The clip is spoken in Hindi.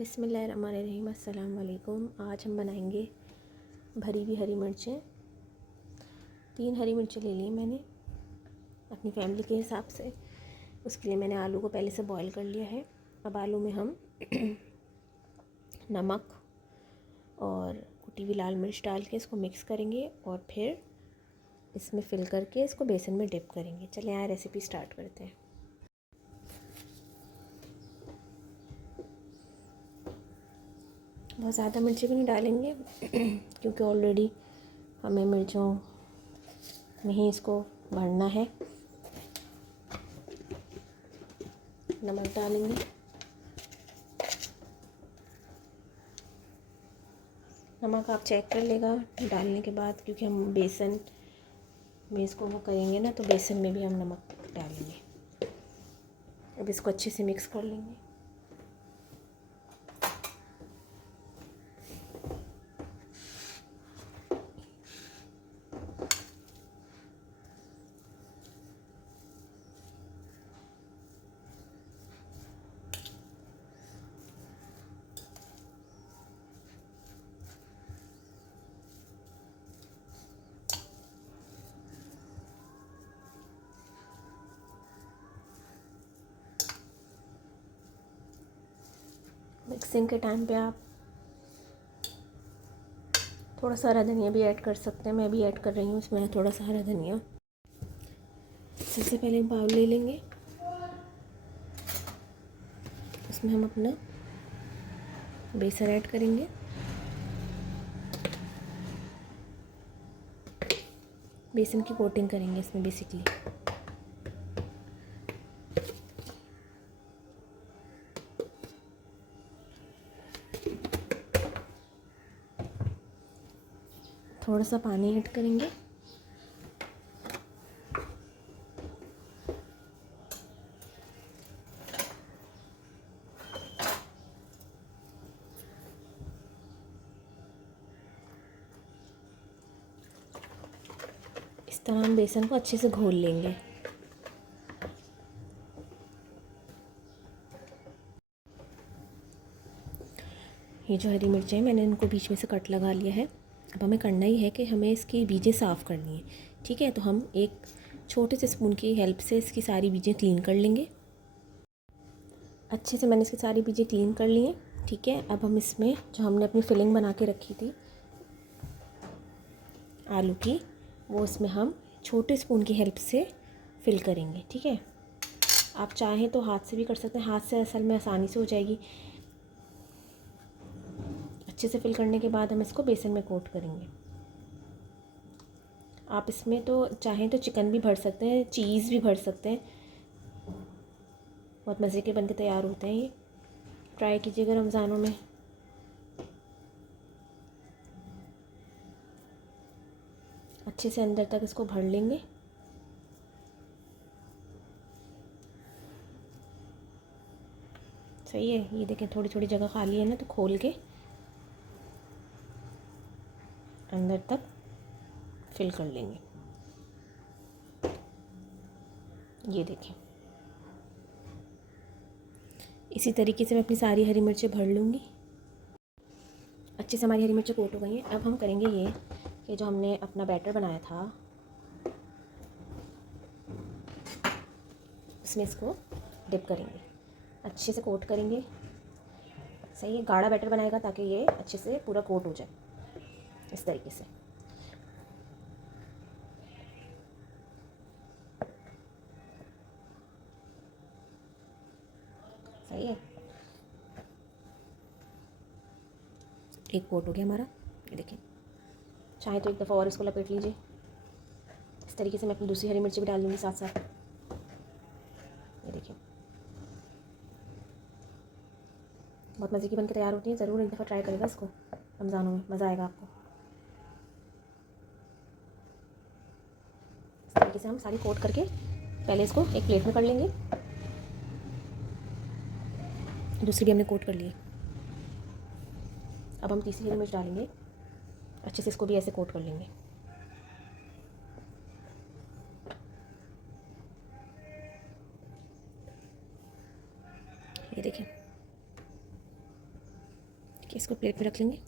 बिस्मिल्लाहिर्रहमानिर्रहीम। अस्सलाम वालेकुम। आज हम बनाएंगे भरी हुई हरी मिर्चें। 3 हरी मिर्चें ले ली मैंने अपनी फैमिली के हिसाब से। उसके लिए मैंने आलू को पहले से बॉईल कर लिया है। अब आलू में हम नमक और कुटी हुई लाल मिर्च डाल के इसको मिक्स करेंगे और फिर इसमें फिल करके इसको बेसन में डिप करेंगे। चलिए यहाँ रेसिपी स्टार्ट करते हैं। बहुत ज़्यादा मिर्ची भी नहीं डालेंगे क्योंकि ऑलरेडी हमें मिर्चों में ही इसको भरना है। नमक डालेंगे, नमक आप चेक कर लेगा डालने के बाद, क्योंकि हम बेसन में इसको वो करेंगे ना, तो बेसन में भी हम नमक डालेंगे। अब इसको अच्छे से मिक्स कर लेंगे। मिक्सिंग के टाइम पे आप थोड़ा सा हरा धनिया भी ऐड कर सकते हैं। मैं भी ऐड कर रही हूँ इसमें थोड़ा सा हरा धनिया। सबसे पहले बाउल ले लेंगे, इसमें हम अपना बेसन ऐड करेंगे। बेसन की कोटिंग करेंगे इसमें बेसिकली। थोड़ा सा पानी ऐड करेंगे। इस तरह हम बेसन को अच्छे से घोल लेंगे। ये जो हरी मिर्च है मैंने इनको बीच में से कट लगा लिया है। अब हमें करना ही है कि हमें इसकी बीजें साफ़ करनी है। ठीक है, तो हम एक छोटे से स्पून की हेल्प से इसकी सारी बीजें क्लीन कर लेंगे। अच्छे से मैंने इसकी सारी बीजें क्लीन कर ली हैं। ठीक है, अब हम इसमें जो हमने अपनी फिलिंग बना के रखी थी आलू की, वो इसमें हम छोटे स्पून की हेल्प से फिल करेंगे। ठीक है, आप चाहें तो हाथ से भी कर सकते हैं। हाथ से असल में आसानी से हो जाएगी। अच्छे से फिल करने के बाद हम इसको बेसन में कोट करेंगे। आप इसमें तो चाहें तो चिकन भी भर सकते हैं, चीज़ भी भर सकते हैं। बहुत मज़े के बन के तैयार होते हैं ये। ट्राई कीजिएगा रमज़ानों में। अच्छे से अंदर तक इसको भर लेंगे। सही है, ये देखें थोड़ी थोड़ी जगह खाली है ना, तो खोल के अंदर तक फिल कर लेंगे। ये देखें, इसी तरीके से मैं अपनी सारी हरी मिर्चें भर लूँगी। अच्छे से हमारी हरी मिर्चें कोट हो गई हैं। अब हम करेंगे ये कि जो हमने अपना बैटर बनाया था उसमें इसको डिप करेंगे, अच्छे से कोट करेंगे। सही है, गाढ़ा बैटर बनाएगा ताकि ये अच्छे से पूरा कोट हो जाए इस तरीके से। सही है, एक कोट हो गया हमारा। ये देखिए, चाहे तो एक दफ़ा और इसको लपेट लीजिए। इस तरीके से मैं अपनी दूसरी हरी मिर्ची भी डाल दूँगी साथ साथ। ये देखिए, बहुत मज़े की बन के तैयार होती है। ज़रूर एक दफ़ा ट्राई करेगा इसको रमज़ानों में, मज़ा आएगा आपको। इस तरीके से हम सारी कोट करके पहले इसको एक प्लेट में कर लेंगे। दूसरी भी हमने कोट कर ली। अब हम तीसरी हरी मिर्च डालेंगे, अच्छे से इसको भी ऐसे कोट कर लेंगे। ये देखिए, इसको प्लेट में रख लेंगे।